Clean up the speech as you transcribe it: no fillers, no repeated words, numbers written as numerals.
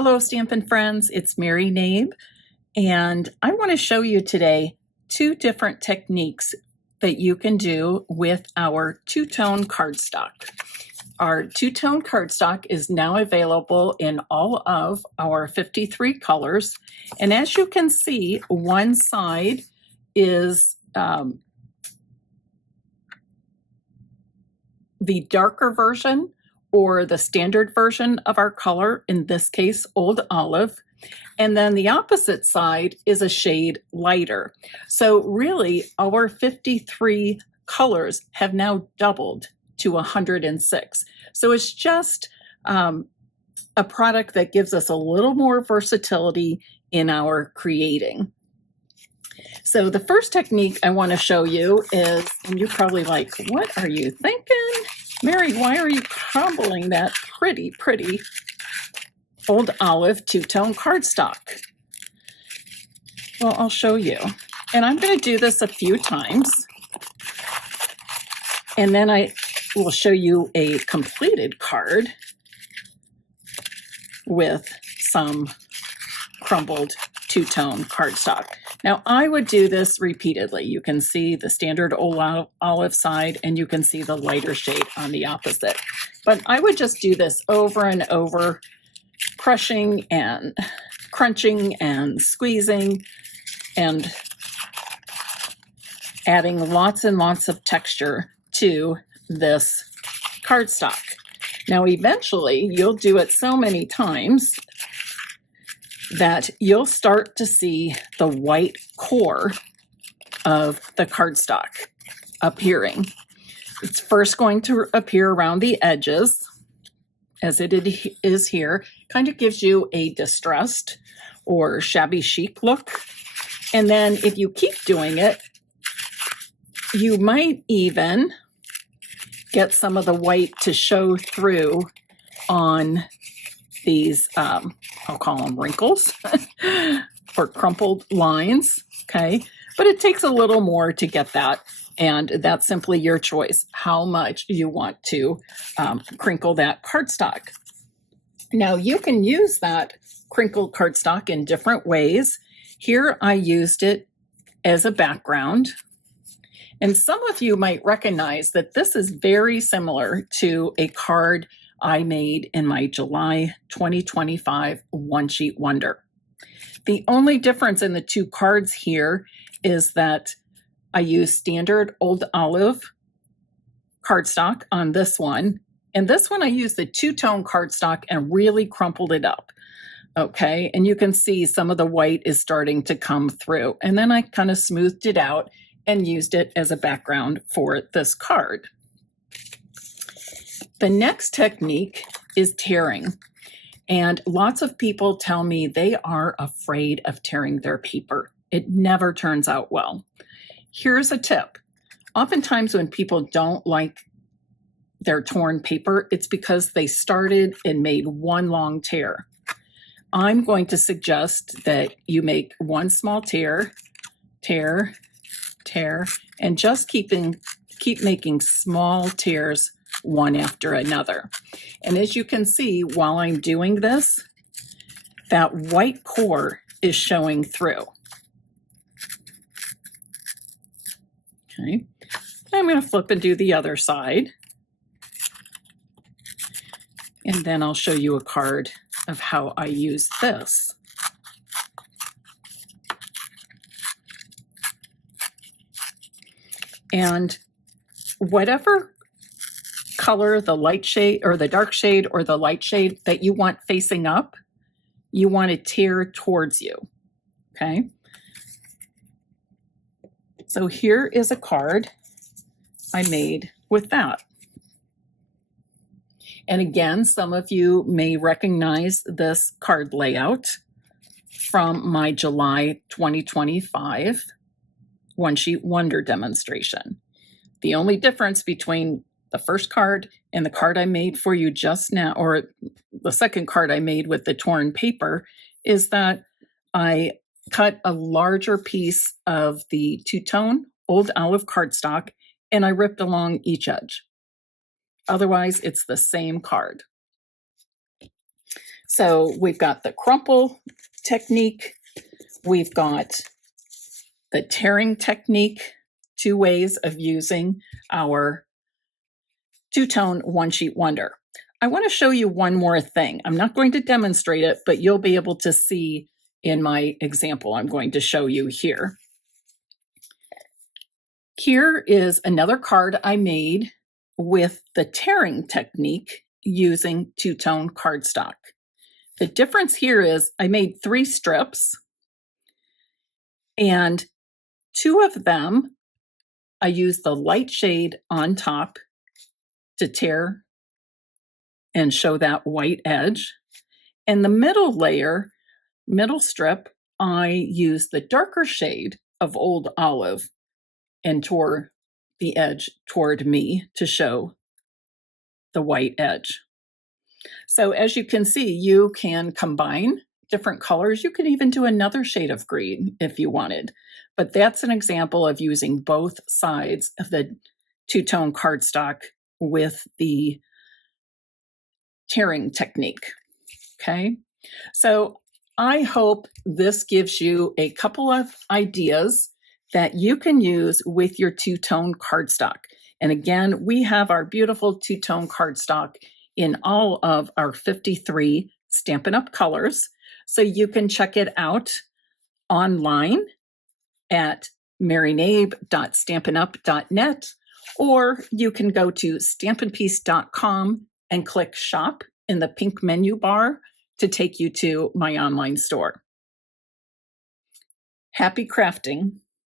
Hello, Stampin' friends. It's Mary Knabe, and I want to show you today two different techniques that you can do with our two-tone cardstock. Our two-tone cardstock is now available in all of our 53 colors, and as you can see, one side is the darker version or the standard version of our color, in this case, Old Olive. And then the opposite side is a shade lighter. So really, our 53 colors have now doubled to 106. So it's just a product that gives us a little more versatility in our creating. So the first technique I want to show you is, and you're probably like, what are you thinking? Mary, why are you crumbling that pretty Old Olive two-tone cardstock? Well, I'll show you. And I'm going to do this a few times. And then I will show you a completed card with some crumbled two-tone cardstock. Now, I would do this repeatedly. You can see the standard Old Olive side, and you can see the lighter shade on the opposite. But I would just do this over and over, crushing and crunching and squeezing and adding lots and lots of texture to this cardstock. Now, eventually, you'll do it so many times that you'll start to see the white core of the cardstock appearing. It's first going to appear around the edges, as it is here. Kind of gives you a distressed or shabby chic look. And then if you keep doing it, you might even get some of the white to show through on these, I'll call them wrinkles or crumpled lines, okay? But it takes a little more to get that, and that's simply your choice, how much you want to crinkle that cardstock. Now, you can use that crinkled cardstock in different ways. Here, I used it as a background. And some of you might recognize that this is very similar to a card I made in my July 2025 One Sheet Wonder. The only difference in the two cards here is that I used standard Old Olive cardstock on this one, and this one I used the two-tone cardstock and really crumpled it up. Okay, and you can see some of the white is starting to come through, and then I kind of smoothed it out and used it as a background for this card. The next technique is tearing, and lots of people tell me they are afraid of tearing their paper. It never turns out well. Here's a tip. Oftentimes when people don't like their torn paper, it's because they started and made one long tear. I'm going to suggest that you make one small tear, and just keep making small tears one after another. And as you can see, while I'm doing this, that white core is showing through. Okay, I'm going to flip and do the other side. And then I'll show you a card of how I use this. And whatever color, the light shade or the dark shade or the light shade that you want facing up, you want to tear towards you, okay? So here is a card I made with that. And again, some of you may recognize this card layout from my July 2025 One Sheet Wonder demonstration. The only difference between the first card and the card I made for you just now, or the second card I made with the torn paper, is that I cut a larger piece of the two-tone Old Olive cardstock and I ripped along each edge. Otherwise, it's the same card. So we've got the crumple technique, we've got the tearing technique, two ways of using our two-tone one-sheet wonder. I want to show you one more thing. I'm not going to demonstrate it, but you'll be able to see in my example I'm going to show you here. Here is another card I made with the tearing technique using two-tone cardstock. The difference here is I made 3 strips, and 2 of them I used the light shade on top to tear and show that white edge. And the middle layer, middle strip, I used the darker shade of Old Olive and tore the edge toward me to show the white edge. So as you can see, you can combine different colors. You could even do another shade of green if you wanted. But that's an example of using both sides of the two-tone cardstock with the tearing technique. Okay, so I hope this gives you a couple of ideas that you can use with your two-tone cardstock. And again, we have our beautiful two-tone cardstock in all of our 53 Stampin' Up! Colors. So you can check it out online at maryknabe.stampinup.net, or you can go to stampinpiece.com and click shop in the pink menu bar to take you to my online store. Happy crafting.